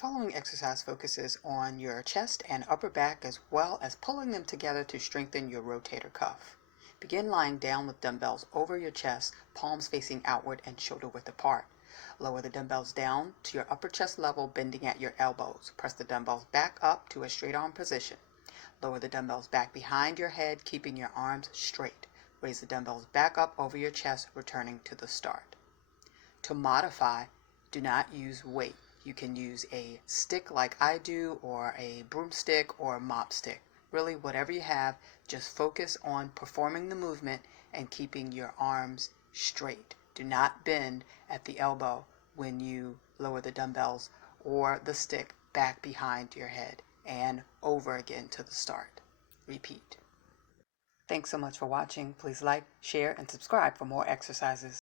following exercise focuses on your chest and upper back as well as pulling them together to strengthen your rotator cuff. Begin lying down with dumbbells over your chest, palms facing outward and shoulder width apart. Lower the dumbbells down to your upper chest level, bending at your elbows. Press the dumbbells back up to a straight arm position. Lower the dumbbells back behind your head, keeping your arms straight. Raise the dumbbells back up over your chest, returning to the start. To modify, do not use weight. You can use a stick like I do, or a broomstick or a mop stick. Really, whatever you have, just focus on performing the movement and keeping your arms straight. Do not bend at the elbow when you lower the dumbbells or the stick back behind your head, and over again to the start. Repeat. Thanks so much for watching. Please like, share, and subscribe for more exercises.